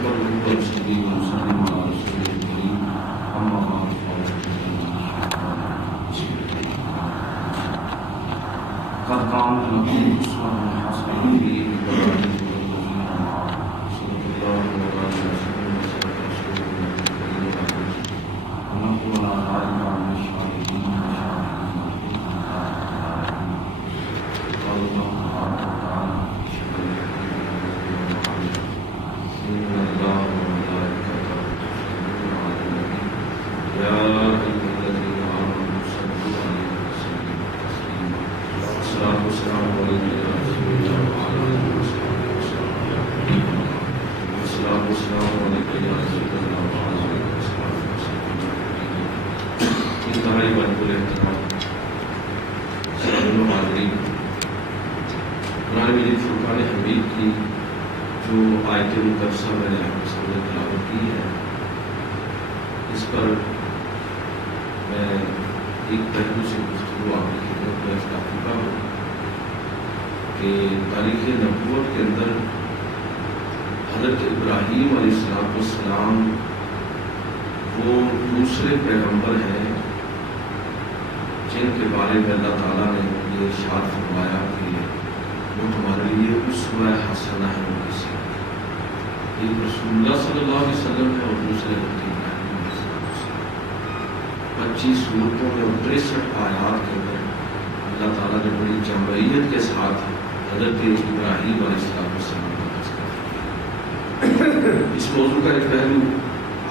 قرآن مجید فرقان حمید کی جو آیت مقدسہ میں نے آپ کے سامنے تلاوت کی ہے، اس پر میں ایک پہلو سے گفتگو آپ کی خدمت میں کر چکا ہوں کہ تاریخ نبوت کے اندر حضرت ابراہیم علیہ السلام وہ دوسرے پیغمبر ہیں جن کے بارے میں اللہ تعالیٰ نے یہ ارشاد فرمایا کہ وہ تمہارے لیے اسوہ حسنہ ہے ان کی سیرت۔ ایک رسول اللہ صلی اللہ علیہ وسلم ہے اور دوسرے ابراہیم علیہ السلام۔ 25 سورتوں میں اور 63 آیات کے اندر اللہ تعالیٰ نے بڑی جمعیت کے ساتھ حضرت ابراہیم علیہ السلام کا تذکرہ کیا۔ اس موضوع کا ایک پہلو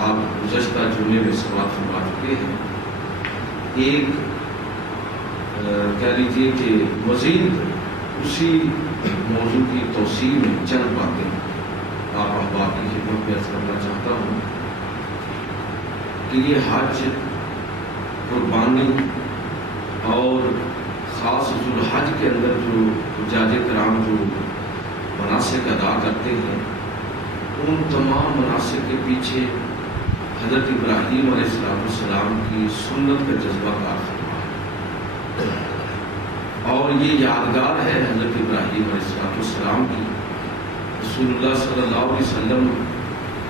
آپ گزشتہ جمعے میں سماعت فرما چکے ہیں۔ ایک کہہ لیجیے کہ مزید اسی موضوع کی توسیع میں چند باتیں آپ احباب کی خدمت میں عرض کرنا چاہتا ہوں کہ یہ حج، قربانی اور خاص ذوالحج کے اندر جو حجاج کرام جو مناسک ادا کرتے ہیں، ان تمام مناسک کے پیچھے حضرت ابراہیم علیہ السلام کی سنت کا جذبہ کار فرما ہے، اور یہ یادگار ہے حضرت ابراہیم علیہ السلام کی۔ رسول اللہ صلی اللہ علیہ وسلم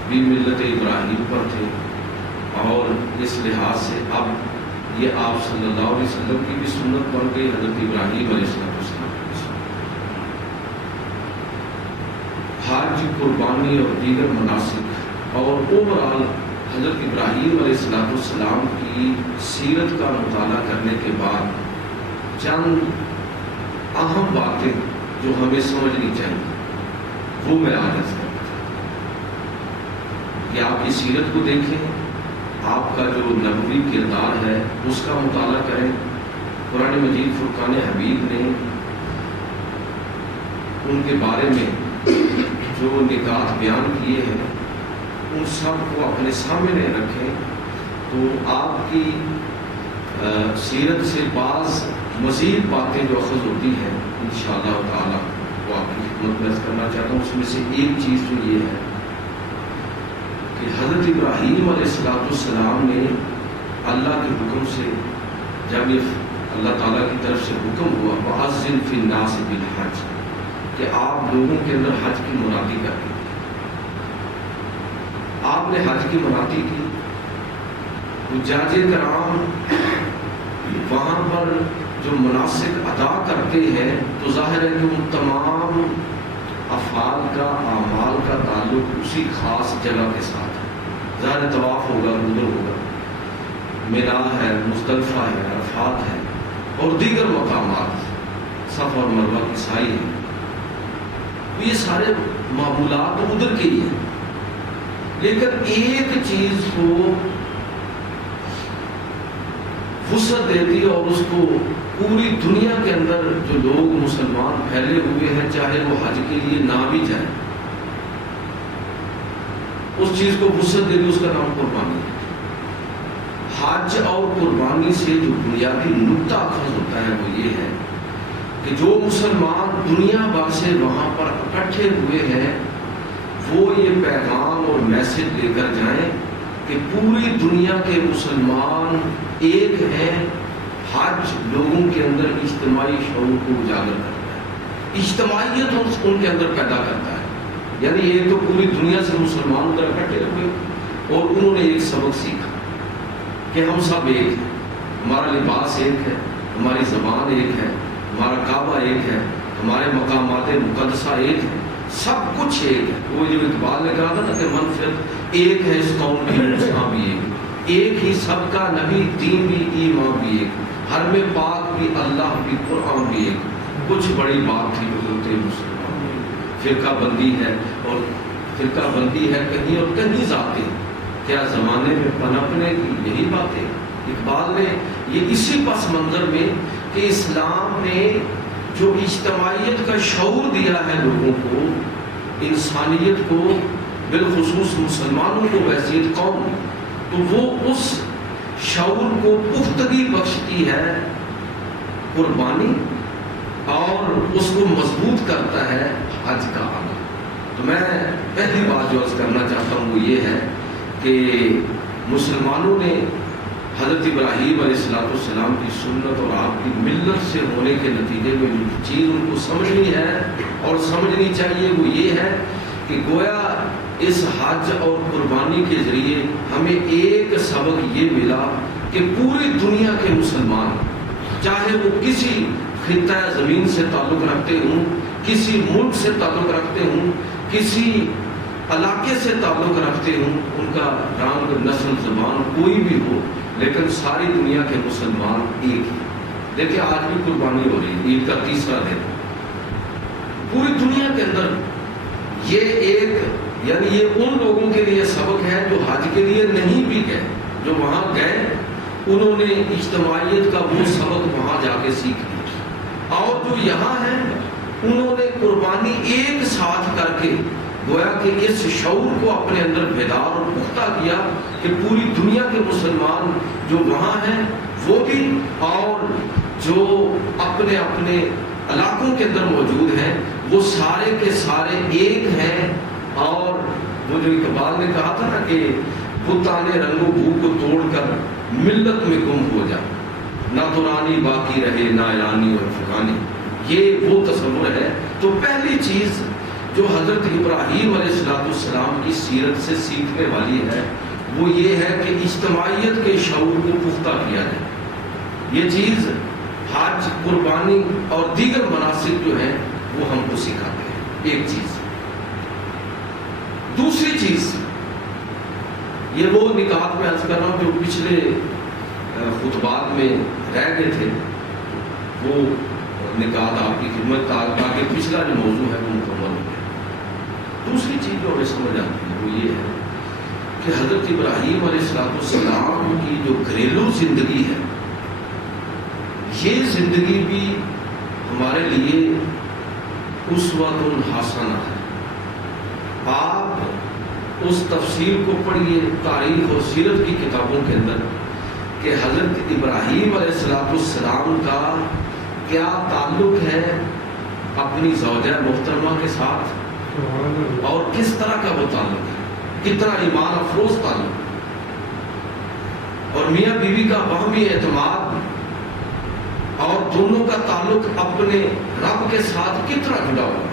بھی ملت ابراہیم پر تھے، اور اس لحاظ سے اب یہ آپ صلی اللہ علیہ وسلم کی بھی سنت بن گئی، حضرت ابراہیم علیہ السلام کی سنت۔ حج، قربانی اور دیگر مناسک اور اوورآل حضرت ابراہیم علیہ السلام کی سیرت کا مطالعہ کرنے کے بعد چند اہم باتیں جو ہمیں سمجھنی چاہیے وہ میں آج عرض کرنا چاہتا ہوں کہ آپ کی سیرت کو دیکھیں، آپ کا جو نبوی کردار ہے اس کا مطالعہ کریں۔ قرآن مجید فرقان حمید نے ان کے بارے میں جو نکات بیان کیے ہیں ان سب کو اپنے سامنے رکھیں تو آپ کی سیرت سے بعض مزید باتیں جو اخذ ہوتی ہیں انشاءاللہ تعالی وہ آپ کی خدمت میں عرض کرنا چاہتا ہوں۔ اس میں سے ایک چیز تو یہ ہے کہ حضرت ابراہیم علیہ السلام نے اللہ کے حکم سے جب یہ اللہ تعالیٰ کی طرف سے حکم ہوا وَأَذِّن فِي النَّاسِ بِالْحَجِّ کہ آپ لوگوں کے اندر حج کی منادی کریں، آپ نے حج کی منادی کی۔ حجاج کرام وہاں پر جو مناسک ادا کرتے ہیں تو ظاہر ہے کہ ان تمام افعال کا، اعمال کا تعلق اسی خاص جگہ کے ساتھ ہے۔ ظاہر طواف ہوگا، گزر ہوگا، مینا ہے، مزدلفہ ہے، عرفات ہے اور دیگر مقامات، صفا اور مروہ کی سائی ہے، یہ سارے معمولات ادھر کے ہی ہیں۔ لیکن ایک چیز کو وسعت دیتی اور اس کو پوری دنیا کے اندر جو لوگ مسلمان پھیلے ہوئے ہیں چاہے وہ حج کے لیے نہ بھی جائیں، اس چیز کو وسعت دیتی، اس کا نام قربانی ہے۔ حج اور قربانی سے جو بنیادی نقطہ اخذ ہوتا ہے وہ یہ ہے کہ جو مسلمان دنیا بھر سے وہاں پر اکٹھے ہوئے ہیں وہ یہ پیغام اور میسج لے کر جائیں کہ پوری دنیا کے مسلمان ایک ہیں۔ حج لوگوں کے اندر اجتماعی شعور کو اجاگر کرتا ہے، اجتماعیت ان کے اندر پیدا کرتا ہے۔ یعنی یہ تو پوری دنیا سے مسلمان ادھر اکٹھے ہوئے اور انہوں نے ایک سبق سیکھا کہ ہم سب ایک ہیں، ہمارا لباس ایک ہے، ہماری زبان ایک ہے، ہمارا کعبہ ایک ہے، ہمارے مقامات مقدسہ ایک ہے، سب کچھ ایک ہے۔ وہ جو اقبال نے کہا تھا نا کہ منفرد ایک ہے اس قوم کی مسلمان بھی ایک ہی سب کا نبی دین بھی ایمان بھی ایک، ہر میں پاک بھی اللہ بھی قرآن بھی ایک۔ کچھ بڑی بات تھی حضرت مسلمان، فرقہ بندی ہے اور فرقہ بندی ہے کہیں اور کہیں ذاتی، کیا زمانے میں پنپنے کی یہی باتیں؟ اقبال نے یہ اسی پس منظر میں کہ اسلام نے جو اجتماعیت کا شعور دیا ہے لوگوں کو، انسانیت کو، بالخصوص مسلمانوں کو بحیثیت قوم، تو وہ اس شعور کو پختگی بخشتی ہے قربانی، اور اس کو مضبوط کرتا ہے حج کا عمل۔ تو میں پہلی بات جو عرض کرنا چاہتا ہوں وہ یہ ہے کہ مسلمانوں نے حضرت ابراہیم علیہ السلام کی سنت اور آپ کی ملت سے ہونے کے نتیجے میں جو چیز ان کو سمجھنی ہے اور سمجھنی چاہیے وہ یہ ہے کہ گویا اس حج اور قربانی کے ذریعے ہمیں ایک سبق یہ ملا کہ پوری دنیا کے مسلمان، چاہے وہ کسی خطہ زمین سے تعلق رکھتے ہوں، کسی ملک سے تعلق رکھتے ہوں، کسی علاقے سے تعلق رکھتے ہوں، ان کا رنگ، نسل، زبان کوئی بھی ہو، لیکن ساری دنیا کے مسلمان ایک ہیں۔ دیکھیں آج بھی قربانی ہو رہی ہے، عید کا تیسرا دن، پوری دنیا کے اندر یہ ایک، یعنی یہ ان لوگوں کے لیے سبق ہے جو حج کے لیے نہیں بھی گئے، جو وہاں گئے انہوں نے اجتماعیت کا وہ سبق وہاں جا کے سیکھ لیا، اور جو یہاں ہیں انہوں نے قربانی ایک ساتھ کر کے گویا کہ اس شعور کو اپنے اندر بیدار اور پختہ کیا کہ پوری دنیا کے مسلمان جو وہاں ہیں وہ بھی، اور جو اپنے اپنے علاقوں کے اندر موجود ہیں وہ سارے کے سارے ایک ہیں۔ اور وہ جو اقبال نے کہا تھا نا کہ بتانے رنگ و بو کو توڑ کر ملت میں گم ہو جا، نہ تو رانی باقی رہے نہ ایرانی اور افغانی، یہ وہ تصور ہے۔ تو پہلی چیز جو حضرت ابراہیم علیہ السلام کی سیرت سے سیکھنے والی ہے وہ یہ ہے کہ اجتماعیت کے شعور کو پختہ کیا جائے۔ یہ چیز حج، قربانی اور دیگر مناسک جو ہیں وہ ہم کو سکھاتے ہیں، ایک چیز۔ دوسری چیز یہ وہ نکات میں عرض کر رہا ہوں جو پچھلے خطبات میں رہ گئے تھے، وہ نکات آپ کی خدمت تاکہ پچھلا جو موضوع ہے وہ مکمل ہو گیا۔ دوسری چیز جو ہمیں سمجھ آتی ہے وہ یہ ہے کہ حضرت ابراہیم علیہ السلام کی جو گھریلو زندگی ہے، یہ زندگی بھی ہمارے لیے اسوۃ حسنہ ہے۔ آپ اس تفسیر کو پڑھیے تاریخ اور سیرت کی کتابوں کے اندر کہ حضرت ابراہیم علیہ السلام کا کیا تعلق ہے اپنی زوجہ محترمہ کے ساتھ، اور کس طرح کا وہ تعلق ہے، کتنا ایمان افروز تعلق، اور میاں بیوی کا باہمی اعتماد اور دونوں کا تعلق اپنے رب کے ساتھ کتنا جڑا ہوا ہے۔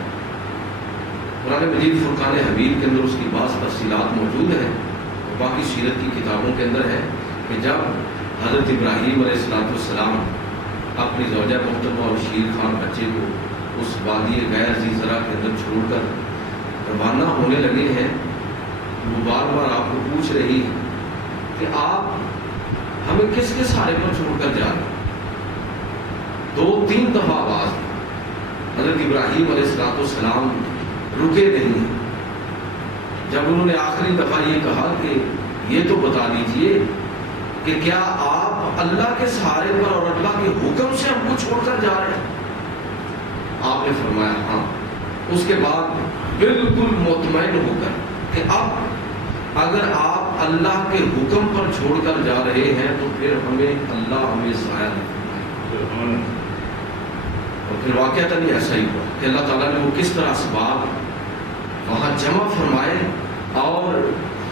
قرآن مجید فرقان حمید کے اندر اس کی بعض تفصیلات موجود ہیں، باقی سیرت کی کتابوں کے اندر ہے کہ جب حضرت ابراہیم علیہ السلام اپنی زوجہ محترمہ اور شیر خان بچے کو اس وادی غیر ذی زرع کے اندر چھوڑ کر روانہ ہونے لگے ہیں، وہ بار بار آپ کو پوچھ رہی ہے کہ آپ ہمیں کس کے سہارے پر چھوڑ کر جا رہے ہیں۔ 2-3 دفعہ آواز دی، حضرت ابراہیم علیہ السلام رکے نہیں۔ جب انہوں نے آخری دفعہ یہ کہا کہ یہ تو بتا دیجئے کہ کیا آپ اللہ کے سہارے پر اور اللہ کے حکم سے ہم کو چھوڑ کر جا رہے ہیں؟ آپ نے فرمایا ہاں۔ اس کے بعد بالکل مطمئن ہو کر کہ اب اگر آپ اللہ کے حکم پر چھوڑ کر جا رہے ہیں تو پھر اللہ ہمیں ضائع نہیں فرمائے۔ اور پھر واقعتاً ایسا ہی ہوا کہ اللہ تعالیٰ نے وہ کس طرح اسباب وہاں جمع فرمائے، اور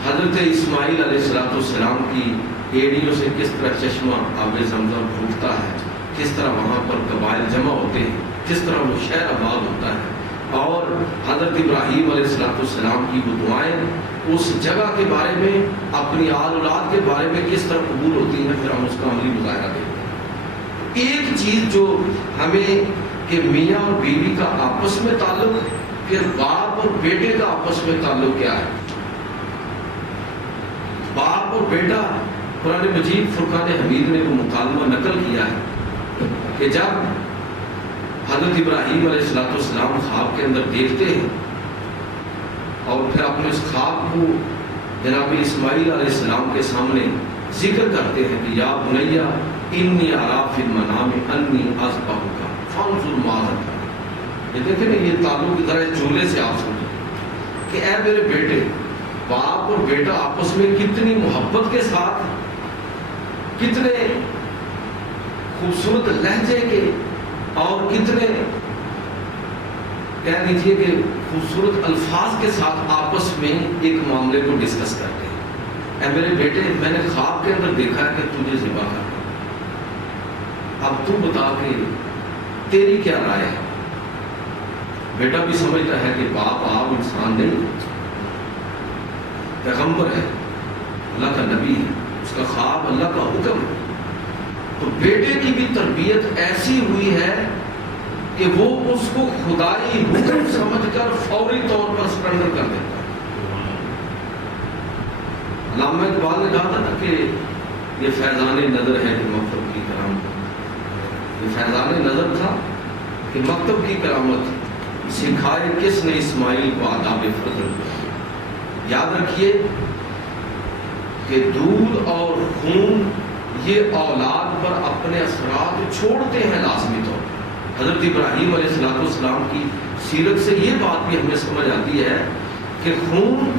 حضرت اسماعیل علیہ السلام کی ایڑیوں سے کس طرح چشمہ آب زمزم پھوٹتا ہے، کس طرح وہاں پر قبائل جمع ہوتے ہیں، کس طرح وہ شہر آباد ہوتا ہے، اور حضرت ابراہیم علیہ السلام کی وہ دعائیں اس جگہ کے بارے میں، اپنی آل اولاد کے بارے میں کس طرح قبول ہوتی ہیں، پھر ہم اس کا عملی مظاہرہ دیکھتے ہیں۔ ایک چیز جو ہمیں کہ میاں اور بیوی کا آپس میں تعلق، پھر باپ اور بیٹے کا آپس میں تعلق کیا ہے۔ باپ اور بیٹا، قرآن مجید فرقان حمید نے وہ مکالمہ نقل کیا ہے کہ جب حضرت ابراہیم علیہ السلام خواب کے اندر دیکھتے ہیں اور پھر اپنے اس خواب کو جناب اسماعیل علیہ السلام کے سامنے ذکر کرتے ہیں کہ یا بنیا انی اری فی المنام انی اذبحک فانظر ماذا ترى۔ یہ دیکھیں نا، یہ تعلق کی طرح جملے سے آپ سمجھیں کہ اے میرے بیٹے، باپ اور بیٹا آپس میں کتنی محبت کے ساتھ، کتنے خوبصورت لہجے کے اور کتنے کہہ دیجیے کہ خوبصورت الفاظ کے ساتھ آپس میں ایک معاملے کو ڈسکس کرتے ہیں۔ اے میرے بیٹے، میں نے خواب کے اندر دیکھا ہے کہ تجھے ذبح کرنا، اب تو بتا کہ تیری کیا رائے ہے۔ بیٹا بھی سمجھتا ہے کہ باپ آپ انسان نہیں، پیغمبر ہے، اللہ کا نبی ہے، اس کا خواب اللہ کا حکم ہے۔ تو بیٹے کی بھی تربیت ایسی ہوئی ہے کہ وہ اس کو خدائی حکم سمجھ کر فوری طور پر سرنڈر کر دیتا ہے۔ علامہ اقبال نے کہا تھا نا کہ یہ فیضان نظر ہے کہ مکتب کی کرامت، یہ فیضان نظر تھا کہ مکتب کی کرامت سکھائے کس نے اسماعیل کو آداب فضل۔ یاد رکھیے کہ دودھ اور خون یہ اولاد پر اپنے اثرات چھوڑتے ہیں لازمی طور پر۔ حضرت ابراہیم علیہ السلام کی سیرت سے یہ بات بھی ہمیں سمجھ آتی ہے کہ خون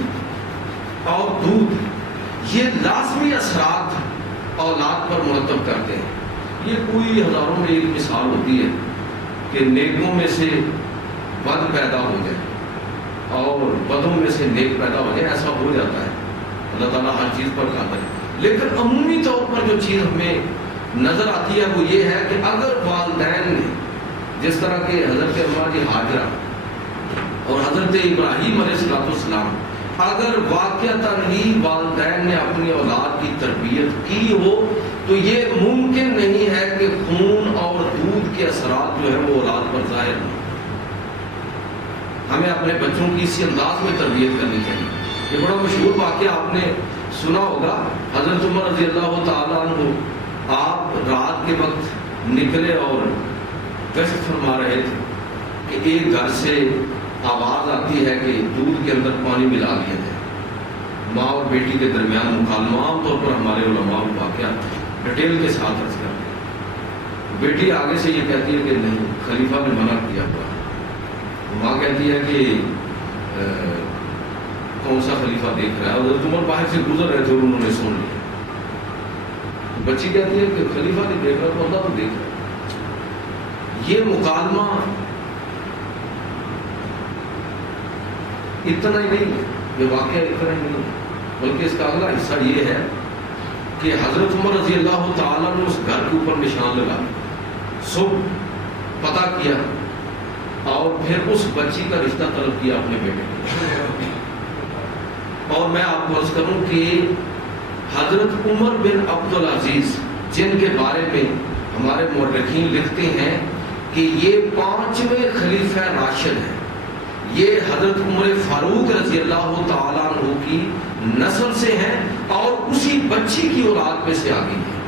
اور دودھ یہ لازمی اثرات اولاد پر مرتب کرتے ہیں۔ یہ کوئی ہزاروں میں ایک مثال ہوتی ہے کہ نیکوں میں سے بد پیدا ہو جائے اور بدوں میں سے نیک پیدا ہو جائے، ایسا ہو جاتا ہے، اللہ تعالیٰ ہر چیز پر قادر ہے۔ لیکن عمومی طور پر جو چیز ہمیں نظر آتی ہے وہ یہ ہے کہ اگر والدین نے، جس طرح کہ حضرت اماں جی ہاجرہ اور حضرت ابراہیم علیہ السلام، اگر واقعتاً ہی والدین نے اپنی اولاد کی تربیت کی ہو تو یہ ممکن نہیں ہے کہ خون اور دودھ کے اثرات جو ہے وہ اولاد پر ظاہر ہوں۔ ہمیں اپنے بچوں کی اسی انداز میں تربیت کرنی چاہیے۔ یہ بڑا مشہور واقعہ آپ نے سنا ہوگا، حضرت عمر رضی اللہ تعالیٰ عنہ آپ رات کے وقت نکلے اور گشت فرما رہے تھے کہ ایک گھر سے آواز آتی ہے کہ دودھ کے اندر پانی ملا دیا جائے۔ ماں اور بیٹی کے درمیان مکالمہ، عام طور پر ہمارے علماء واقعہ ڈیٹیل کے ساتھ عرض کرتے ہیں۔ بیٹی آگے سے یہ کہتی ہے کہ نہیں، خلیفہ نے منع کیا ہوا۔ ماں کہتی ہے کہ کون سا خلیفہ دیکھ رہا ہے، حضرت عمر باہر سے گزر رہے تھے اور انہوں نے سن لیا۔ بچی کہتی ہے کہ خلیفہ نہیں دیکھ رہا تو اللہ تو دیکھ رہا ہے۔ یہ مکالمہ اتنا ہی نہیں ہے، یہ واقعہ اتنا ہی نہیں ہے، بلکہ اس کا اگلا حصہ یہ ہے کہ حضرت عمر رضی اللہ تعالیٰ نے اس گھر کے اوپر نشان لگا، صبح پتہ کیا اور پھر اس بچی کا رشتہ طلب کیا اپنے بیٹے کو۔ اور میں آپ کو عرض کروں کہ حضرت عمر بن عبدالعزیز، جن کے بارے میں ہمارے مورخین لکھتے ہیں کہ یہ 5ویں خلیفہ راشد ہیں، یہ حضرت عمر فاروق رضی اللہ تعالیٰ عنہ کی نسل سے ہیں اور اسی بچی کی اولاد میں سے آگے ہیں،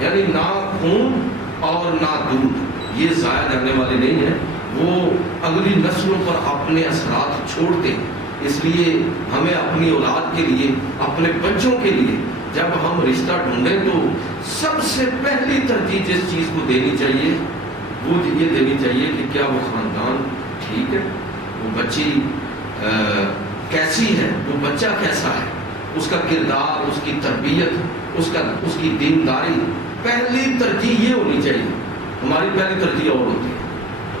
یعنی نہ خون اور نہ دودھ یہ ضائع کرنے والے نہیں ہیں، وہ اگلی نسلوں پر اپنے اثرات چھوڑتے ہیں۔ اس لیے ہمیں اپنی اولاد کے لیے، اپنے بچوں کے لیے جب ہم رشتہ ڈھونڈیں تو سب سے پہلی ترجیح جس چیز کو دینی چاہیے وہ یہ دینی چاہیے کہ کیا وہ خاندان ٹھیک ہے، وہ بچی کیسی ہے، وہ بچہ کیسا ہے، اس کا کردار، اس کی تربیت، اس کی دینداری، پہلی ترجیح یہ ہونی چاہیے۔ ہماری پہلی ترجیح اور ہوتی ہے۔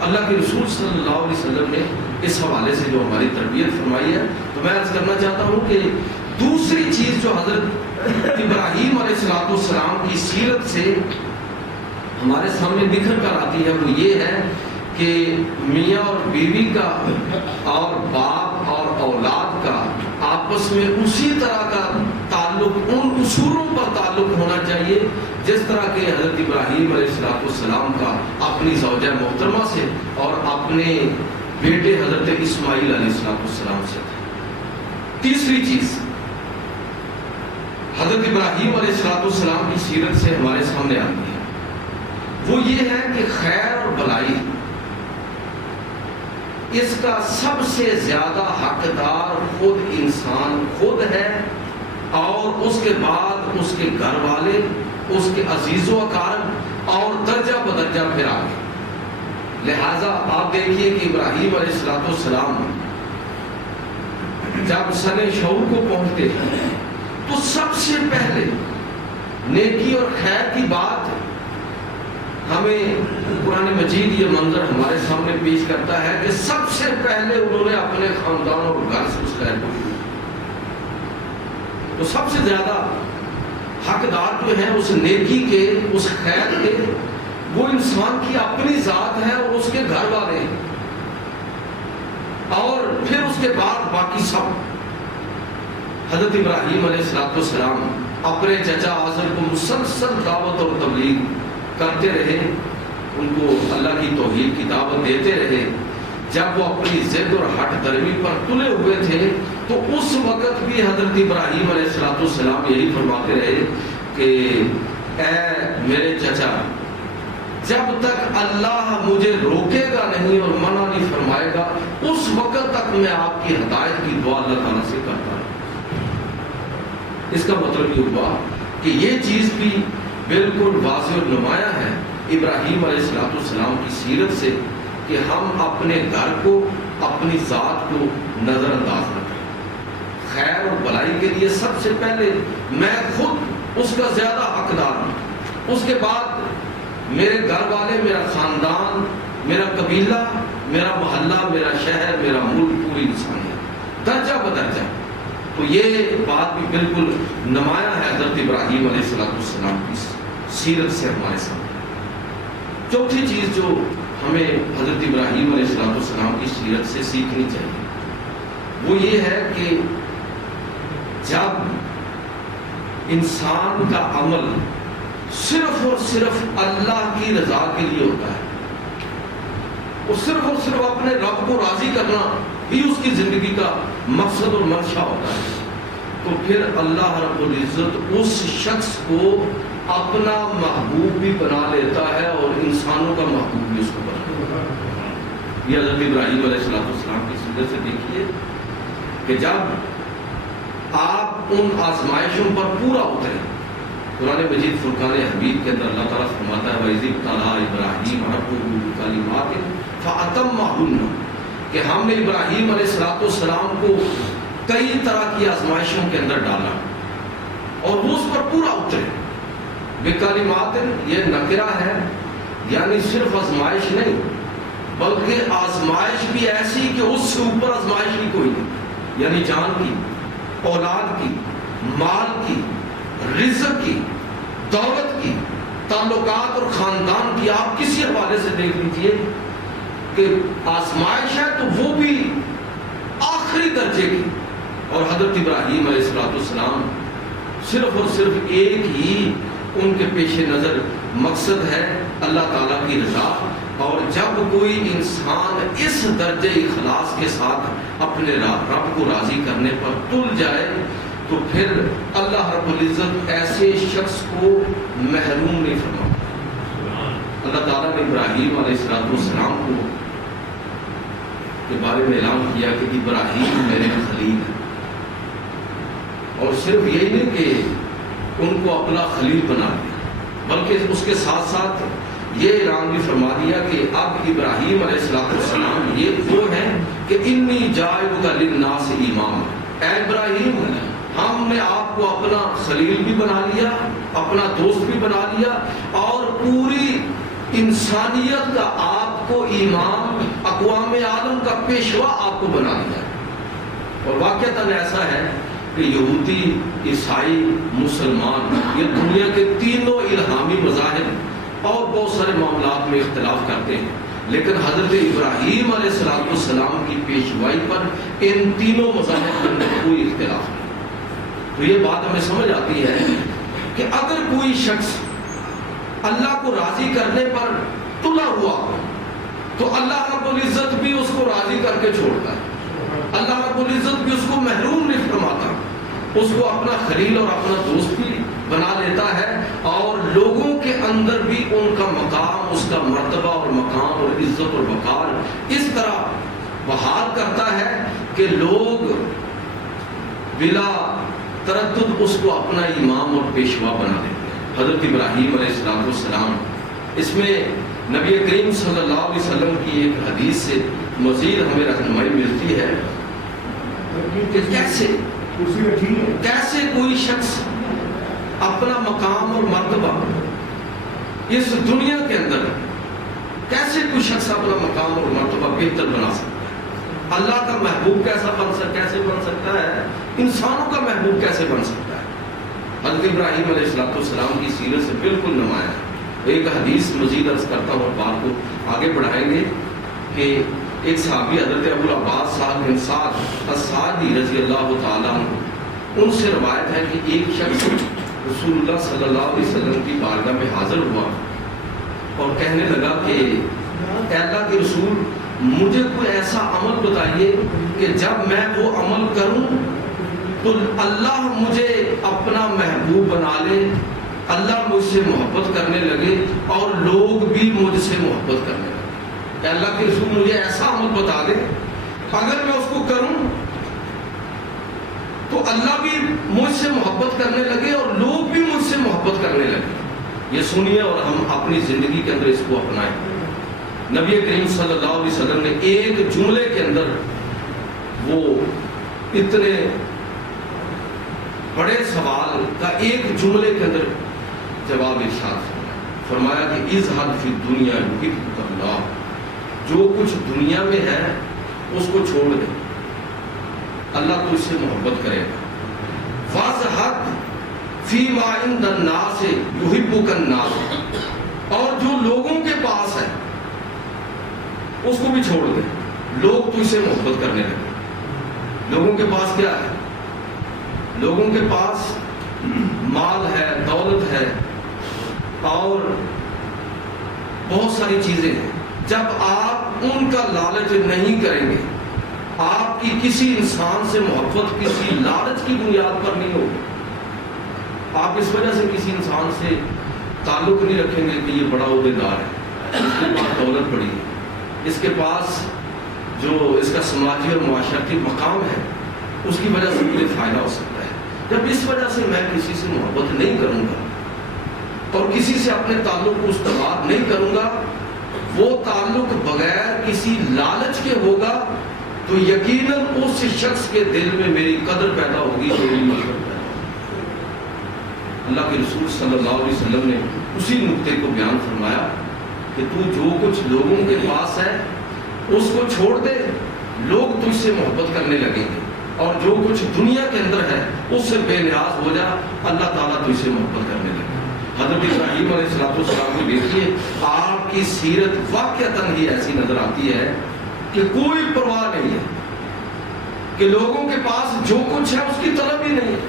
اللہ کے رسول صلی اللہ علیہ وسلم نے اس حوالے سے جو ہماری تربیت فرمائی ہے، تو میں عرض کرنا چاہتا ہوں کہ دوسری چیز جو حضرت ابراہیم علیہ السلام کی سیرت سے ہمارے سامنے نکھر کر آتی ہے وہ یہ ہے کہ میاں اور بیوی کا اور باپ اور اولاد کا آپس میں اسی طرح کا تعلق، ان اصولوں پر تعلق ہونا چاہیے جس طرح کہ حضرت ابراہیم علیہ السلام کا اپنی زوجہ محترمہ سے اور اپنے بیٹے حضرت اسماعیل علیہ السلام سے تھا۔ تیسری چیز حضرت ابراہیم علیہ السلام کی سیرت سے ہمارے سامنے آتی ہے، وہ یہ ہے کہ خیر اور بلائی اس کا سب سے زیادہ حقدار خود انسان خود ہے، اور اس کے بعد اس کے گھر والے، اس کے عزیز و اقارب، اور درجہ بدرجہ پھر آگے۔ لہذا آپ دیکھیے کہ ابراہیم علیہ السلام جب سن شعور کو پہنچتے ہیں تو سب سے پہلے نیکی اور خیر کی بات ہمیں قرآن مجید یہ منظر ہمارے سامنے پیش کرتا ہے کہ سب سے پہلے انہوں نے اپنے خاندان اور گھر سے اس خیر کو شروع کیا۔ تو سب سے زیادہ حقدار جو ہیں اس نیکی کے، اس خیر کے، وہ انسان کی اپنی ذات ہے اور اس کے گھر والے ہیں، اور پھر اس کے بعد باقی سب۔ حضرت ابراہیم علیہ السلام اپنے چچا آزر کو مسلسل دعوت اور تبلیغ کرتے رہے، ان کو اللہ کی توحید کی دعوت دیتے رہے۔ جب وہ اپنی ضد اور ہٹ درمی پر تلے ہوئے تھے تو اس وقت بھی حضرت ابراہیم علیہ السلام یہی فرماتے رہے کہ اے میرے چچا، جب تک اللہ مجھے روکے گا نہیں اور منع نہیں فرمائے گا اس وقت تک میں آپ کی ہدایت کی دعا اللہ تعالیٰ سے کرتا ہوں۔ اس کا مطلب یہ ہوا کہ یہ چیز بھی بالکل واضح اور نمایاں ہے ابراہیم علیہ السلام کی سیرت سے کہ ہم اپنے گھر کو، اپنی ذات کو نظر انداز نہ کریں۔ خیر اور بلائی کے لیے سب سے پہلے میں خود اس کا زیادہ حقدار ہوں، اس کے بعد میرے گھر والے، میرا خاندان، میرا قبیلہ، میرا محلہ، میرا شہر، میرا ملک، پوری انسانیت، درجہ بدرجہ۔ تو یہ بات بھی بالکل نمایاں ہے حضرت ابراہیم علیہ السلام کی سیرت سے ہمارے سامنے۔ چوتھی چیز جو ہمیں حضرت ابراہیم علیہ السلام کی سیرت سے سیکھنی چاہیے وہ یہ ہے کہ جب انسان کا عمل صرف اور صرف اللہ کی رضا کے لیے ہوتا ہے، وہ صرف اور صرف اپنے رب کو راضی کرنا ہی اس کی زندگی کا مقصد اور منشا ہوتا ہے، تو پھر اللہ رب العزت اس شخص کو اپنا محبوب بھی بنا لیتا ہے اور انسانوں کا محبوب بھی اس کو بنا لیتا ہے۔ یہ حضرت ابراہیم علیہ السلام کی سیرت سے دیکھیے کہ جب آپ ان آزمائشوں پر پورا اترے، قرآن مجید فرقان حمید کے اندر اللہ تعالیٰ فرماتا ہے وَإِذِ ابْتَلَىٰ إِبْرَاهِيمَ رَبُّهُ بِكَلِمَاتٍ فَأَتَمَّهُنَّ کہ ہم نے ابراہیم علیہ السلام کو کئی طرح کی آزمائشوں کے اندر ڈالا اور وہ اس پر پورا اترے۔ بکلمات یہ نکرہ ہے، یعنی صرف آزمائش نہیں بلکہ آزمائش بھی ایسی کہ اس سے اوپر آزمائش بھی کوئی نہیں، یعنی جان کی، اولاد کی، مال کی، رزق کی، دولت کی، تعلقات اور خاندان کی، آپ کسی حوالے سے دیکھ لیجئے کہ آزمائش ہے تو وہ بھی آخری درجے کی۔ اور حضرت ابراہیم علیہ السلام صرف اور صرف ایک ہی ان کے پیش نظر مقصد ہے اللہ تعالیٰ کی رضا، اور جب کوئی انسان اس درجے اخلاص کے ساتھ اپنے رب کو راضی کرنے پر تل جائے تو پھر اللہ رب العزت ایسے شخص کو محروم نہیں فرماتا۔ اللہ تعالیٰ نے ابراہیم علیہ السلام کو کے بارے میں اعلان کیا کہ ابراہیم میرے خلیل ہے، اور صرف یہی نہیں کہ ان کو اپنا خلیل بنا دیا بلکہ اس کے ساتھ ساتھ یہ اعلان بھی فرما دیا کہ اب ابراہیم علیہ السلام یہ وہ ہیں کہ انی جاعلک للناس اماما، اے ابراہیم ہم نے آپ کو اپنا خلیل بھی بنا لیا، اپنا دوست بھی بنا لیا، اور پوری انسانیت کا آپ کو امام، اقوام عالم کا پیشوا آپ کو بنا دیا۔ اور واقعتاً ایسا ہے کہ یہودی، عیسائی، مسلمان یہ دنیا کے تینوں الہامی مذاہب اور بہت سارے معاملات میں اختلاف کرتے ہیں، لیکن حضرت ابراہیم علیہ السلام کی پیشوائی پر ان تینوں مذاہب کے اندر کوئی اختلاف نہیں۔ تو یہ بات ہمیں سمجھ آتی ہے کہ اگر کوئی شخص اللہ کو راضی کرنے پر تلا ہوا تو اللہ رب العزت بھی اس کو راضی کر کے چھوڑتا ہے، اللہ رب العزت بھی اس کو محروم نہیں فرماتا، اس کو اپنا خلیل اور اپنا دوست بھی بنا لیتا ہے، اور لوگوں کے اندر بھی ان کا مقام، اس کا مرتبہ اور مقام اور عزت اور وقار اس طرح بحال کرتا ہے کہ لوگ بلا تردد اس کو اپنا امام اور پیشوا بنا دیتے ہیں۔ حضرت ابراہیم علیہ السلام، اس میں نبی کریم صلی اللہ علیہ وسلم کی ایک حدیث سے مزید ہمیں رہنمائی ملتی ہے کہ کیسے کوئی شخص اپنا مقام اور مرتبہ اس دنیا کے اندر، کیسے کوئی شخص اپنا مقام اور مرتبہ بہتر بنا سکتا ہے، اللہ کا محبوب کیسے بن سکتا ہے، انسانوں کا محبوب کیسے بن سکتا ہے۔ حضرت ابراہیم علیہ السلام کی سیرت سے بالکل نمایاں ہے۔ ایک حدیث مزید عرض کرتا ہوں، بات کو آگے بڑھائیں گے کہ ایک صحابی حضرت ابو العباس سعد بن سعد الساعدی رضی اللہ تعالیٰ عنہ، ان سے روایت ہے کہ ایک شخص رسول اللہ صلی اللہ علیہ وسلم کی بارگاہ میں حاضر ہوا اور کہنے لگا کہ اے اللہ کے رسول، مجھے کوئی ایسا عمل بتائیے کہ جب میں وہ عمل کروں تو اللہ مجھے اپنا محبوب بنا لے، اللہ مجھ سے محبت کرنے لگے اور لوگ بھی مجھ سے محبت کرنے لگے۔ کہ اللہ کے رسول مجھے ایسا عمل بتا دے، اگر میں اس کو کروں تو اللہ بھی مجھ سے محبت کرنے لگے اور لوگ بھی مجھ سے محبت کرنے لگے۔ یہ سنیے اور ہم اپنی زندگی کے اندر اس کو اپنائیں۔ نبی کریم صلی اللہ علیہ وسلم نے ایک جملے کے اندر وہ اتنے بڑے سوال کا ایک جملے کے اندر جواب ارشاد فرمایا کہ اذھب فی الدنیا یحبک اللہ، جو کچھ دنیا میں ہے اس کو چھوڑ دے، اللہ تجھ سے محبت کرے گا۔ واذھب فی ما عند الناس یحبک الناس، اور جو لوگوں کے پاس ہے اس کو بھی چھوڑ دے، لوگ تجھ سے محبت کرنے لگے۔ لوگوں کے پاس کیا ہے؟ لوگوں کے پاس مال ہے، دولت ہے اور بہت ساری چیزیں ہیں۔ جب آپ ان کا لالچ نہیں کریں گے، آپ کی کسی انسان سے محبت کسی لالچ کی بنیاد پر نہیں ہوگی۔ آپ اس وجہ سے کسی انسان سے تعلق نہیں رکھیں گے کہ یہ بڑا عہدیدار ہے، اس کے پاس دولت بڑی ہے، اس کے پاس جو اس کا سماجی اور معاشرتی مقام ہے، اس کی وجہ سے مجھے فائدہ ہو سکتا ہے۔ جب اس وجہ سے میں کسی سے محبت نہیں کروں گا اور کسی سے اپنے تعلق کو استوار نہیں کروں گا، وہ تعلق بغیر کسی لالچ کے ہوگا تو یقیناً اس شخص کے دل میں میری قدر پیدا ہوگی، میری محبت پیدا ہوگی۔ اللہ کے رسول صلی اللہ علیہ وسلم نے اسی نقطے کو بیان فرمایا کہ تو جو کچھ لوگوں کے پاس ہے اس کو چھوڑ دے، لوگ تجھ سے محبت کرنے لگیں گے، اور جو کچھ دنیا کے اندر ہے اس سے بے نیاز ہو جا، اللہ تعالیٰ تجھ سے محبت کرنے لگے۔ حضرت ابراہیم علیہ السلام کو دیکھیے، آپ کی سیرت واقعتاً ہی ایسی نظر آتی ہے کہ کوئی پرواہ نہیں ہے، کہ لوگوں کے پاس جو کچھ ہے اس کی طلب ہی نہیں ہے۔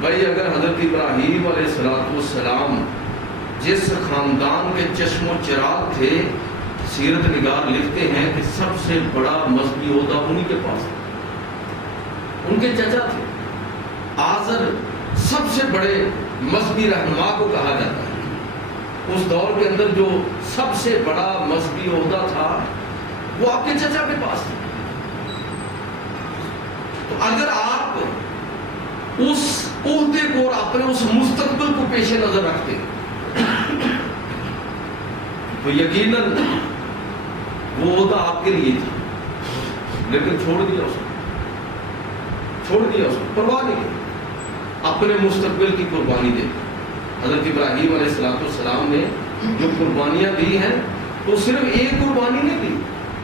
بھائی اگر حضرت ابراہیم علیہ السلام جس خاندان کے چشم و چراغ تھے، سیرت نگار لکھتے ہیں کہ سب سے بڑا مذہبی عہدہ انہی کے پاس تھا، ان کے چچا تھے آزر، سب سے بڑے مذہبی رہنما کو کہا جاتا ہے۔ اس دور کے اندر جو سب سے بڑا مذہبی عہدہ تھا وہ آپ کے چچا کے پاس تھا۔ تو اگر آپ اس عہدے کو اور اپنے اس مستقبل کو پیش نظر رکھتے تو یقیناً وہ عہدہ آپ کے لیے تھا، لیکن چھوڑ دیا اس کو، پرواہ نہیں کی، اپنے مستقبل کی قربانی دے۔ حضرت ابراہیم علیہ السلام نے جو قربانیاں دی ہیں تو صرف ایک قربانی نہیں دی،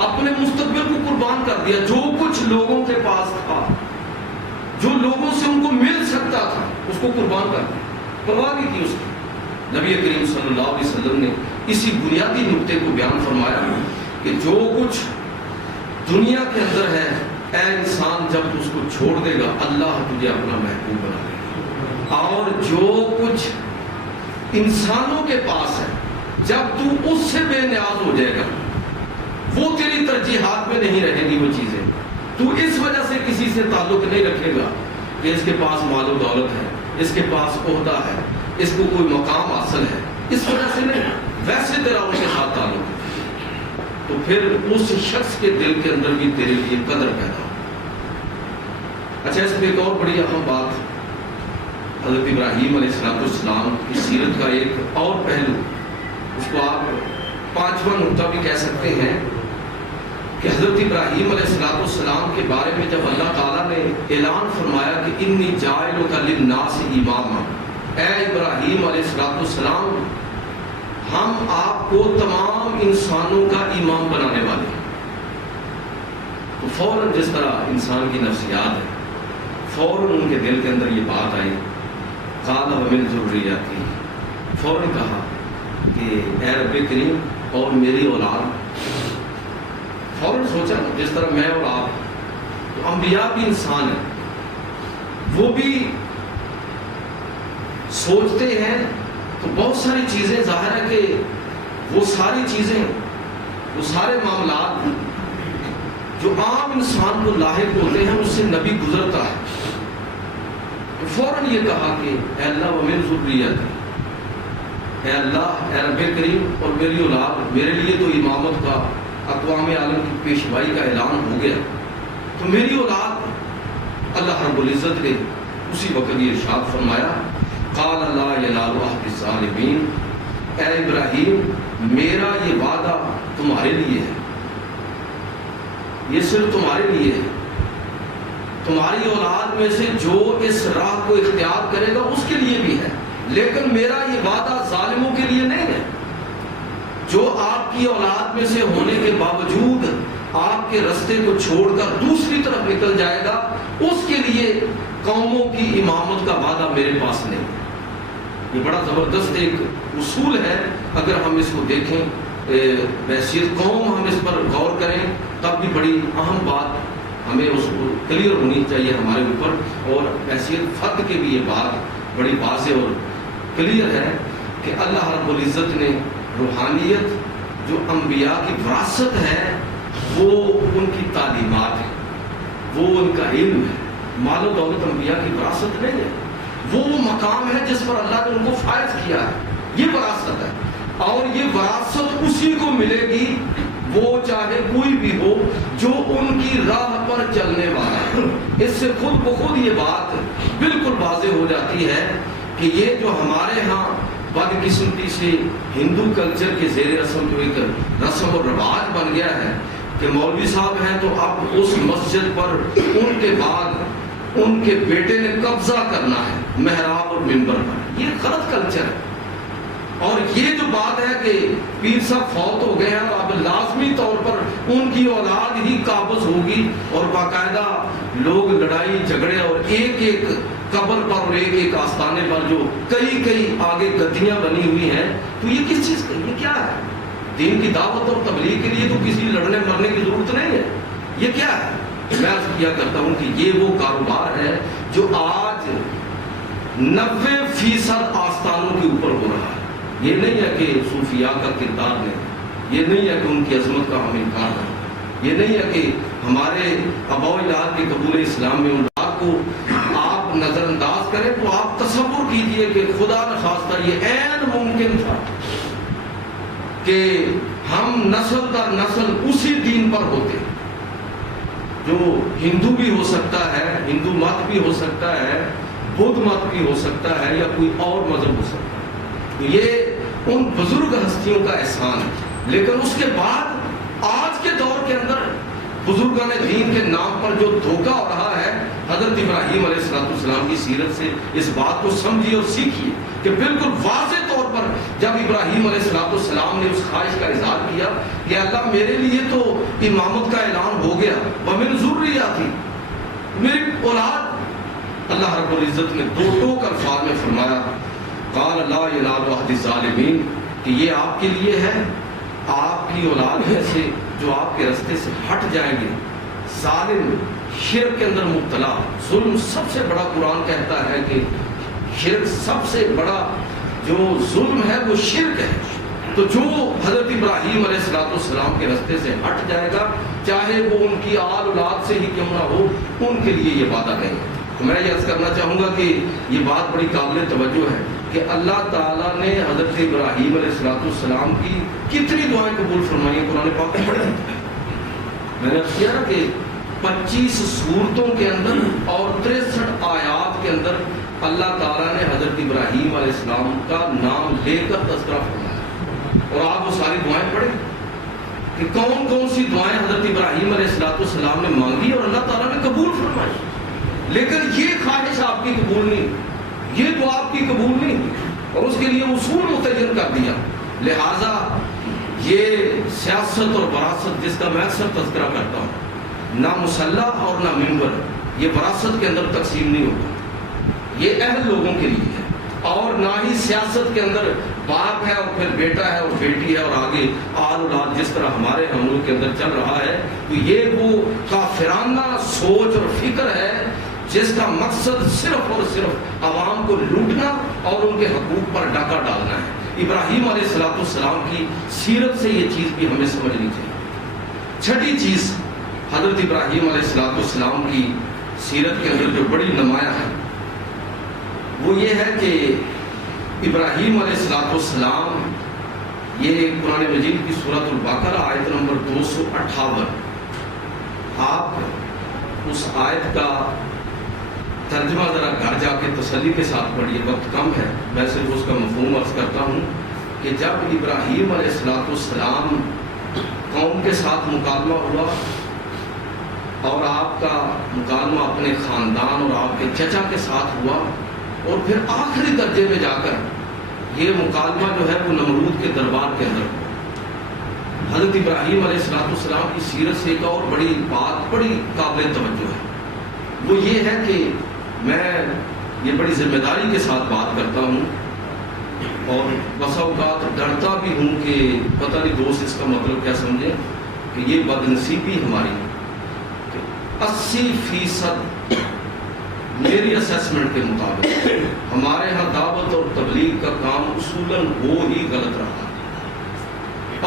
اپنے مستقبل کو قربان کر دیا۔ جو کچھ لوگوں کے پاس تھا، جو لوگوں سے ان کو مل سکتا تھا، اس کو قربان کر دیا، پرواہ نہیں کی اس کی۔ نبی کریم صلی اللہ علیہ وسلم نے اسی بنیادی نقطے کو بیان فرمایا کہ جو کچھ دنیا کے اندر ہے اے انسان جب تو اس کو چھوڑ دے گا اللہ تجھے اپنا محبوب بنا دے گا، اور جو کچھ انسانوں کے پاس ہے جب تو اس سے بے نیاز ہو جائے گا وہ تیری ترجیحات میں نہیں رہے گی وہ چیزیں، تو اس وجہ سے کسی سے تعلق نہیں رکھے گا کہ اس کے پاس مال و دولت ہے، اس کے پاس عہدہ ہے، اس کو کوئی مقام حاصل ہے، اس وجہ سے نہیں، ویسے تیرا ان کے ساتھ تعلق ہے، تو پھر اس شخص کے دل کے اندر بھی تیرے لیے قدر پیدا ہو۔ اچھا، اس میں ایک اور بڑی اہم بات، حضرت ابراہیم علیہ السلام کی سیرت کا ایک اور پہلو، اس کو آپ پانچواں نقطہ بھی کہہ سکتے ہیں کہ حضرت ابراہیم علیہ السلام کے بارے میں جب اللہ تعالیٰ نے اعلان فرمایا کہ انی جاعلک للناس اماما، اے ابراہیم علیہ السلام ہم آپ کو تمام انسانوں کا امام بنانے والے ہیں، تو فوراً جس طرح انسان کی نفسیات ہے فوراً ان کے دل کے اندر یہ بات آئی، قال ومن ذریتی، فوراً کہا کہ اے رب کریم اور میری اولاد، فوراً سوچا جس طرح میں اور آپ، تو انبیاء بھی انسان ہیں، وہ بھی سوچتے ہیں، تو بہت ساری چیزیں ظاہر ہے کہ وہ ساری چیزیں، وہ سارے معاملات جو عام انسان کو لاحق ہوتے ہیں اس سے نبی گزرتا ہے، تو فوراً یہ کہا کہ اے اللہ ومن ذریتی، اے اللہ اے رب کریم اور میری اولاد، میرے لیے تو امامت کا اقوام عالم کی پیشوائی کا اعلان ہو گیا، تو میری اولاد، اللہ رب العزت نے اسی وقت یہ ارشاد فرمایا، قال لا ینال عہد الظالمین، اے ابراہیم میرا یہ وعدہ تمہارے لیے ہے، یہ صرف تمہارے لیے ہے، تمہاری اولاد میں سے جو اس راہ کو اختیار کرے گا اس کے لیے بھی ہے، لیکن میرا یہ وعدہ ظالموں کے لیے نہیں ہے، جو آپ کی اولاد میں سے ہونے کے باوجود آپ کے رستے کو چھوڑ کر دوسری طرف نکل جائے گا اس کے لیے قوموں کی امامت کا وعدہ میرے پاس نہیں ہے۔ یہ بڑا زبردست ایک اصول ہے، اگر ہم اس کو دیکھیں بحیثیت قوم ہم اس پر غور کریں تب بھی بڑی اہم بات ہمیں اس کو کلیئر ہونی چاہیے ہمارے اوپر، اور بحیثیت فرد کے بھی یہ بات بڑی واضح اور کلیئر ہے کہ اللہ رب العزت نے روحانیت جو انبیاء کی وراثت ہے وہ ان کی تعلیمات ہے، وہ ان کا علم ہے، مال و دولت انبیاء کی وراثت نہیں ہے، وہ مقام ہے جس پر اللہ نے ان کو فائز کیا ہے، یہ وراثت ہے، اور یہ وراثت اسی کو ملے گی وہ چاہے کوئی بھی ہو جو ان کی راہ پر چلنے والا ہے۔ اس سے خود بخود یہ بات بالکل واضح ہو جاتی ہے کہ یہ جو ہمارے ہاں بدقسمتی سے ہندو کلچر کے زیر رسم جو ایک رسم و رواج بن گیا ہے کہ مولوی صاحب ہیں تو اب اس مسجد پر ان کے بعد ان کے بیٹے نے قبضہ کرنا ہے محراب اور منبر پر، یہ غلط کلچر ہے۔ اور یہ جو بات ہے کہ پیر صاحب فوت ہو گئے ہیں اب لازمی طور پر ان کی اولاد ہی قابض ہوگی، اور باقاعدہ لوگ لڑائی جھگڑے اور ایک ایک قبر پر اور ایک ایک آستانے پر جو کئی آگے گدیاں بنی ہوئی ہیں، تو یہ کس چیز کا، یہ کیا ہے؟ دین کی دعوت اور تبلیغ کے لیے تو کسی لڑنے مرنے کی ضرورت نہیں ہے، یہ کیا ہے؟ میں عرض کیا کرتا ہوں کہ یہ وہ کاروبار ہے جو آج 90% آستانوں کے اوپر ہو رہا ہے۔ یہ نہیں ہے کہ صوفیاء کا کردار نہیں، یہ نہیں ہے کہ ان کی عظمت کا ہم انکار کریں، یہ نہیں ہے کہ ہمارے آباء اجداد کے قبول اسلام میں ان بات کو آپ نظر انداز کریں، تو آپ تصور کیجئے کہ خدا نخواستہ یہ عین ممکن تھا کہ ہم نسل در نسل اسی دین پر ہوتے، جو ہندو بھی ہو سکتا ہے، ہندو مت بھی ہو سکتا ہے، بدھ مت بھی ہو سکتا ہے، یا کوئی اور مذہب ہو سکتا ہے، تو یہ ان بزرگ ہستیوں کا احسان ہے۔ لیکن اس کے بعد آج کے دور کے اندر بزرگان دین کے نام پر جو دھوکہ ہو رہا ہے، حضرت ابراہیم علیہ السلام کی سیرت سے اس بات کو سمجھیے اور سیکھیے کہ بالکل واضح طور پر جب ابراہیم علیہ السلام نے اس خواہش کا اظہار کیا کہ اللہ میرے لیے تو امامت کا اعلان ہو گیا، ومن ذریتی، میری اولاد، اللہ رب العزت نے دو ٹوک الفاظ میں فرمایا، قال لا ینال عہد الظالمین، کہ یہ آپ کے لیے ہے، آپ کی اولاد میں سے جو آپ کے راستے سے ہٹ جائیں گے، ظالم، شرک کے اندر مبتلا، ظلم سب سے بڑا قرآن کہتا ہے کہ شرک سب سے بڑا جو ظلم ہے وہ شرک ہے. تو جو حضرت ابراہیم علیہ السلام کے راستے سے ہٹ جائے گا، چاہے وہ ان کی آل اولاد سے ہی کیوں نہ ہو، ان کے لیے یہ وعدہ نہیں ہے. تو میں یہ عرض کرنا چاہوں گا کہ یہ بات بڑی قابل توجہ ہے کہ اللہ تعالیٰ نے حضرت ابراہیم علیہ السلام کی کتنی دعائیں قبول فرمائی ہیں قرآن پاک میں پڑھیں. میں نے عرض کیا نا کہ 25 سورتوں کے اندر اور 63 آیات کے اندر اللہ تعالیٰ نے حضرت ابراہیم علیہ السلام کا نام لے کر تذکرہ فرمایا. اور آپ وہ ساری دعائیں پڑھیں کہ کون کون سی دعائیں حضرت ابراہیم علیہ السلام نے مانگی اور اللہ تعالیٰ نے قبول فرمائی. لیکن یہ خواہش آپ کی قبول نہیں، یہ دعا آپ کی قبول نہیں، اور اس کے لیے اصول متعین کر دیا. لہٰذا یہ سیاست اور وراثت جس کا میں اکثر تذکرہ کرتا ہوں، نہ مسلح اور نہ ممبر، یہ وراثت کے اندر تقسیم نہیں ہوتا. یہ اہل لوگوں کے لیے ہے، اور نہ ہی سیاست کے اندر باپ ہے اور پھر بیٹا ہے اور بیٹی ہے اور آگے آل اولاد جس طرح ہمارے ہم لوگ کے اندر چل رہا ہے. تو یہ وہ کافرانہ سوچ اور فکر ہے جس کا مقصد صرف اور صرف عوام کو لوٹنا اور ان کے حقوق پر ڈاکہ ڈالنا ہے. ابراہیم علیہ السلام کی سیرت سے یہ چیز بھی ہمیں سمجھنی چاہیے. چھٹی چیز حضرت ابراہیم علیہ السلام کی سیرت کے اندر جو بڑی نمایاں ہے وہ یہ ہے کہ ابراہیم علیہ السلام، یہ قرآن مجید کی سورۃ البقرہ آیت نمبر 258، آپ اس آیت کا ترجمہ ذرا گھر جا کے تسلی کے ساتھ پڑھیے، وقت کم ہے، میں صرف اس کا مفہوم عرض کرتا ہوں کہ جب ابراہیم علیہ السلام قوم کے ساتھ مکالمہ ہوا اور آپ کا مکالمہ اپنے خاندان اور آپ کے چچا کے ساتھ ہوا، اور پھر آخری درجے میں جا کر یہ مکالمہ جو ہے وہ نمرود کے دربار کے اندر ہوا. حضرت ابراہیم علیہ السلام کی سیرت سے ایک اور بڑی بات بڑی قابل توجہ ہے، وہ یہ ہے کہ میں یہ بڑی ذمہ داری کے ساتھ بات کرتا ہوں اور بسا اوقات ڈرتا بھی ہوں کہ پتہ نہیں دوست اس کا مطلب کیا سمجھے، کہ یہ بدنصیبی ہماری 80% میری اسیسمنٹ کے مطابق ہمارے ہاں دعوت اور تبلیغ کا کام اصولاً وہ ہی غلط رہا،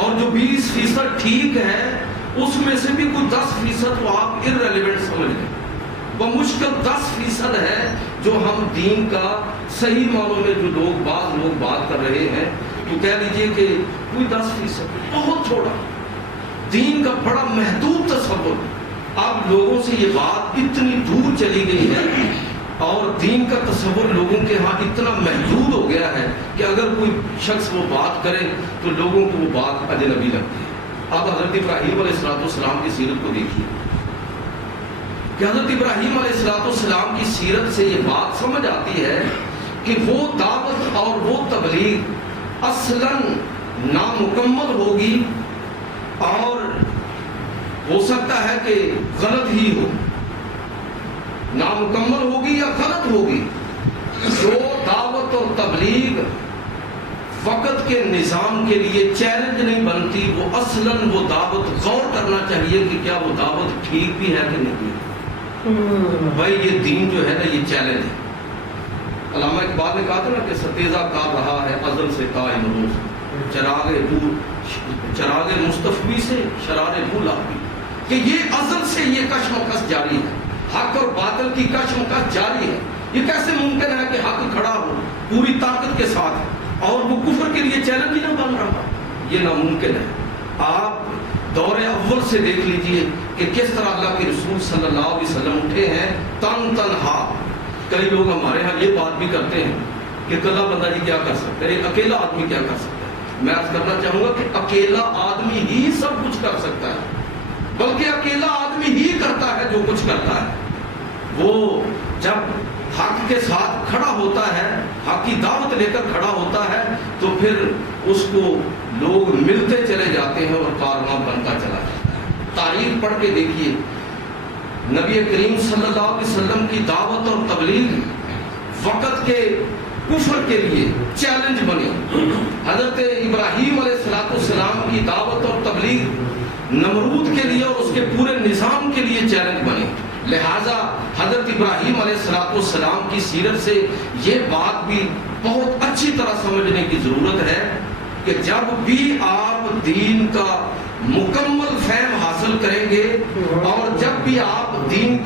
اور جو 20% ٹھیک ہے اس میں سے بھی کوئی 10% وہ آپ irrelevant سمجھ لیں. وہ مشکل 10% ہے جو ہم دین کا صحیح معنوں میں جو بعض لوگ بات کر رہے ہیں، تو کہہ لیجئے کہ کوئی 10% بہت تھوڑا، دین کا بڑا محدود تصور. اب لوگوں سے یہ بات اتنی دور چلی گئی ہے اور دین کا تصور لوگوں کے ہاں اتنا محدود ہو گیا ہے کہ اگر کوئی شخص وہ بات کرے تو لوگوں کو وہ بات اجنبی لگتی ہے. اب حضرت ابراہیم علیہ السلام کی سیرت کو دیکھیے کہ حضرت ابراہیم علیہ السلام کی سیرت سے یہ بات سمجھ آتی ہے کہ وہ دعوت اور وہ تبلیغ اصلاً نامکمل ہوگی اور ہو سکتا ہے کہ غلط ہی ہو، نامکمل ہوگی یا غلط ہوگی. جو دعوت اور تبلیغ وقت کے نظام کے لیے چیلنج نہیں بنتی، وہ اصلاً وہ دعوت غور کرنا چاہیے کہ کیا وہ دعوت ٹھیک بھی ہے کہ نہیں. بھائی یہ دین جو ہے نا یہ چیلنج ہے. علامہ اقبال نے کہا تھا نا کہ ستیزہ کار رہا ہے ازل سے قائم روز، چراغ مصطفی سے شرار بھولا، کہ یہ ازل سے یہ کشمکش جاری ہے، حق اور باطل کی کشمکش جاری ہے. یہ کیسے ممکن ہے کہ حق کھڑا ہو پوری طاقت کے ساتھ اور وہ کفر کے لیے چیلنج ہی نہ بن رہا؟ یہ ناممکن ہے. آپ دور اول سے دیکھ لیجئے کہ کس طرح اللہ کے رسول صلی اللہ علیہ وسلم اٹھے ہیں تنہا. کئی لوگ ہمارے ہاں یہ بات بھی کرتے ہیں کہ اکیلا بندہ جی کیا کر سکتا ہے، اکیلا آدمی کیا کر سکتا ہے. میں عرض کرنا چاہوں گا کہ اکیلا آدمی ہی سب کچھ کر سکتا ہے، بلکہ اکیلا آدمی ہی کرتا ہے جو کچھ کرتا ہے. وہ جب حق کے ساتھ کھڑا ہوتا ہے، حق کی دعوت لے کر کھڑا ہوتا ہے، تو پھر اس کو لوگ ملتے چلے جاتے ہیں اور کارواں بنتا چلا جاتا ہے. تاریخ پڑھ کے دیکھیے، نبی کریم صلی اللہ علیہ وسلم کی دعوت اور تبلیغ وقت کے کفر کے لیے چیلنج بنی. حضرت ابراہیم علیہ السلام کی دعوت اور تبلیغ نمرود کے لیے اور اس کے پورے نظام کے لیے چیلنج بنی. لہٰذا حضرت ابراہیم علیہ السلام کی سیرت سے یہ بات بھی بہت اچھی طرح سمجھنے کی ضرورت ہے کہ جب بھی آپ دین کا مکمل فہم حاصل کریں گے اور جب بھی آپ دین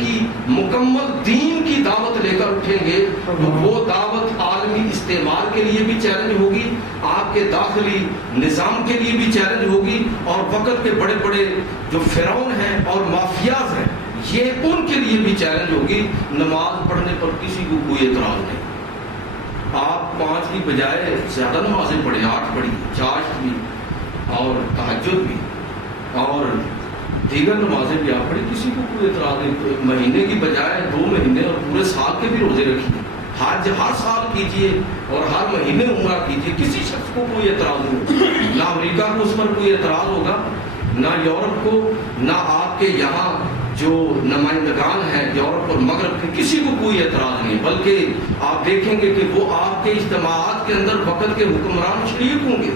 کی دعوت لے کر اٹھیں گے تو وہ دعوت عالمی استعمال کے لیے بھی چیلنج ہوگی, آپ کے داخلی نظام کے لیے بھی چیلنج ہوگی, اور وقت کے بڑے بڑے جو فرعون ہیں اور مافیاز ہیں یہ ان کے لیے بھی چیلنج ہوگی. نماز پڑھنے پر کسی کو کوئی اعتراض نہیں. آپ 5 کی بجائے زیادہ نمازیں پڑھیں, 8 پڑھی, چاشت بھی اور تہجد بھی اور دیگر نمازیں بھی آپ پڑھی, کسی کو کوئی اعتراض نہیں. مہینے کی بجائے 2 مہینے اور پورے سال کے بھی روزے رکھیے. حج ہر سال کیجئے اور ہر مہینے عمرہ کیجئے, کسی شخص کو کوئی اعتراض نہیں. نہ امریکہ کو اس پر کوئی اعتراض ہوگا, نہ یورپ کو, نہ آپ کے یہاں جو نمائندگان ہیں یورپ اور مغرب کے, کسی کو کوئی اعتراض نہیں. بلکہ آپ دیکھیں گے کہ وہ آپ کے اجتماعات کے اندر وقت کے حکمران شریک ہوں گے,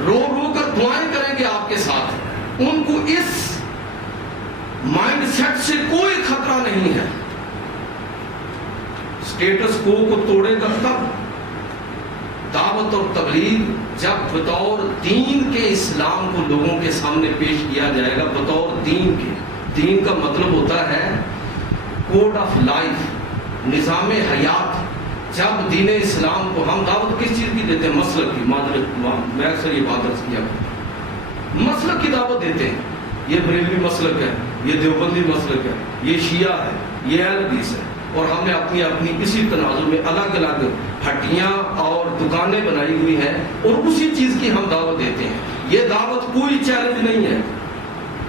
رو رو کر دعائیں کریں گے آپ کے ساتھ. ان کو اس مائنڈ سیٹ سے کوئی خطرہ نہیں ہے. اسٹیٹس کو توڑے گا تب دعوت اور تبلیغ جب بطور دین کے اسلام کو لوگوں کے سامنے پیش کیا جائے گا. بطور دین کے, دین کا مطلب ہوتا ہے کوڈ آف لائف, نظام حیات. جب دین اسلام کو ہم دعوت کس چیز کی دیتے ہیں؟ مسلک کی. میں اکثر یہ بات عرض کیا مسلک کی دعوت دیتے ہیں. یہ بریلوی مسلک ہے, یہ دیوبندی مسلک ہے, یہ شیعہ ہے, یہ اہل حدیث ہے, اور ہم نے اپنی اپنی اسی تناظر میں الگ الگ ہٹیاں اور دکانیں بنائی ہوئی ہیں اور اسی چیز کی ہم دعوت دیتے ہیں. یہ دعوت کوئی چیلنج نہیں ہے,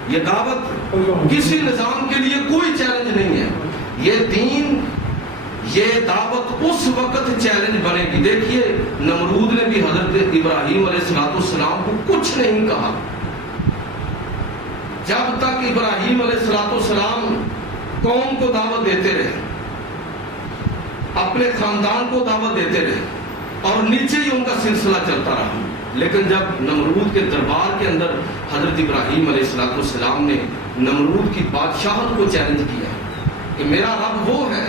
یہ دعوت کسی نظام کے لیے کوئی چیلنج نہیں ہے. یہ دین, یہ دعوت اس وقت چیلنج بنے گی. دیکھیے نمرود نے بھی حضرت ابراہیم علیہ السلام کو کچھ نہیں کہا. جب تک ابراہیم علیہ السلام قوم کو دعوت دیتے رہے, اپنے خاندان کو دعوت دیتے رہے اور نیچے ہی ان کا سلسلہ چلتا رہا. لیکن جب نمرود کے دربار کے اندر حضرت ابراہیم علیہ السلام نے نمرود کی بادشاہت کو چیلنج کیا کہ میرا رب وہ ہے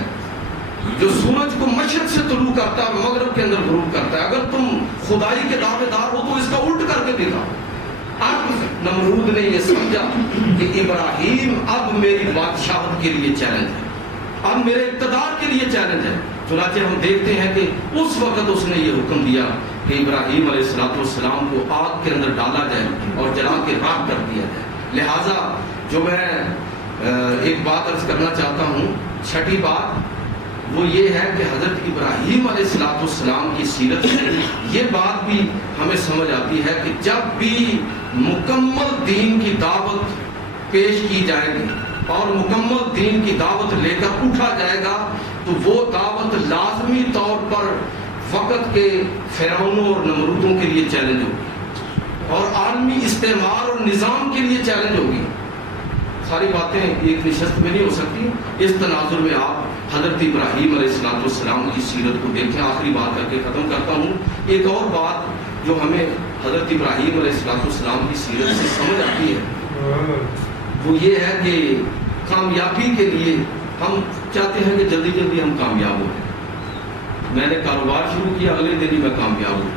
جو سورج کو مشرق سے طلوع کرتا ہے اور مغرب کے اندر غروب کرتا ہے, اگر تم خدائی کے دعوے دار ہو تو اس کا الٹ کر کے دکھاؤ. اب نمرود نے یہ سمجھا کہ ابراہیم اب میری بادشاہت کے لیے چیلنج ہے, اب میرے اقتدار کے لیے چیلنج ہے. چنانچہ ہم دیکھتے ہیں کہ اس وقت اس نے یہ حکم دیا کہ ابراہیم علیہ السلام کو آگ کے اندر ڈالا جائے اور جلا کے راکھ کر دیا جائے. لہٰذا جو میں ایک بات عرض کرنا چاہتا ہوں, چھٹی بات وہ یہ ہے کہ حضرت ابراہیم علیہ السلام کی سیرت سے یہ بات بھی ہمیں سمجھ آتی ہے کہ جب بھی مکمل دین کی دعوت پیش کی جائے گی اور مکمل دین کی دعوت لے کر اٹھا جائے گا تو وہ دعوت لازمی طور پر وقت کے فرعونوں اور نمرودوں کے لیے چیلنج ہوگی اور عالمی استعمار اور نظام کے لیے چیلنج ہوگی. ساری باتیں ایک نشست میں نہیں ہو سکتی. اس تناظر میں آپ حضرت ابراہیم علیہ السلام کی سیرت کو دیکھیں. آخری بات کر کے ختم کرتا ہوں. ایک اور بات جو ہمیں حضرت ابراہیم علیہ السلام کی سیرت سے سمجھ آتی ہے وہ یہ ہے کہ کامیابی کے لیے ہم چاہتے ہیں کہ جلدی جلدی ہم کامیاب ہوں. میں نے کاروبار شروع کیا, اگلے دن ہی میں کامیاب ہوں.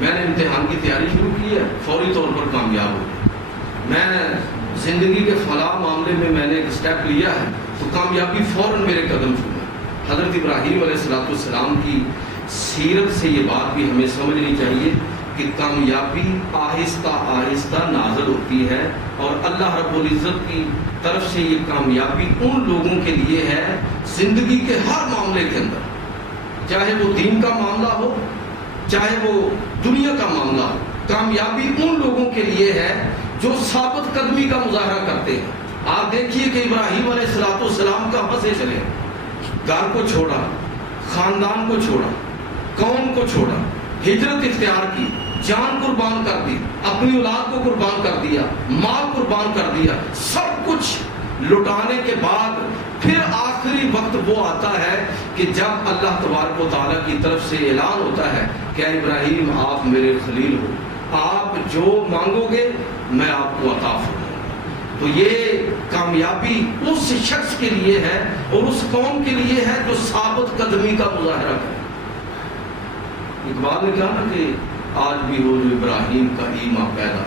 میں نے امتحان کی تیاری شروع کی ہے, فوری طور پر کامیاب ہوں. میں زندگی کے فلاح معاملے میں نے ایک سٹیپ لیا ہے تو کامیابی فوراً میرے قدم چھوڑے. حضرت ابراہیم علیہ السلام کی سیرت سے یہ بات بھی ہمیں سمجھنی چاہیے کہ کامیابی آہستہ آہستہ نازل ہوتی ہے اور اللہ رب العزت کی طرف سے یہ کامیابی ان لوگوں کے لیے ہے زندگی کے ہر معاملے کے اندر, چاہے وہ دین کا معاملہ ہو چاہے وہ دنیا کا معاملہ ہو. کامیابی ان لوگوں کے لیے ہے جو ثابت قدمی کا مظاہرہ کرتے ہیں. آپ دیکھیے کہ ابراہیم علیہ السلام کہاں سے چلے, گھر کو چھوڑا, خاندان کو چھوڑا, قوم کو چھوڑا, ہجرت اختیار کی, جان قربان کر دی, اپنی اولاد کو قربان کر دیا, مال قربان کر دیا, سب کچھ لٹانے کے بعد پھر آخری وقت وہ آتا ہے کہ جب اللہ تبارک و تعالیٰ کی طرف سے اعلان ہوتا ہے کہ اے ابراہیم آپ میرے خلیل ہو، آپ جو مانگو گے میں آپ کو عطا فرماؤں گا۔ تو یہ کامیابی اس شخص کے لیے ہے اور اس قوم کے لیے ہے جو ثابت قدمی کا مظاہرہ کرے۔ اقبال نے کہا نا کہ آج بھی ہو جو ابراہیم کا ایمان پیدا،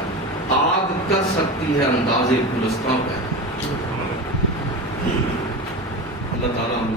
آگ کر سکتی ہے انداز گلستان پیدا۔ اللہ تعالیٰ ہم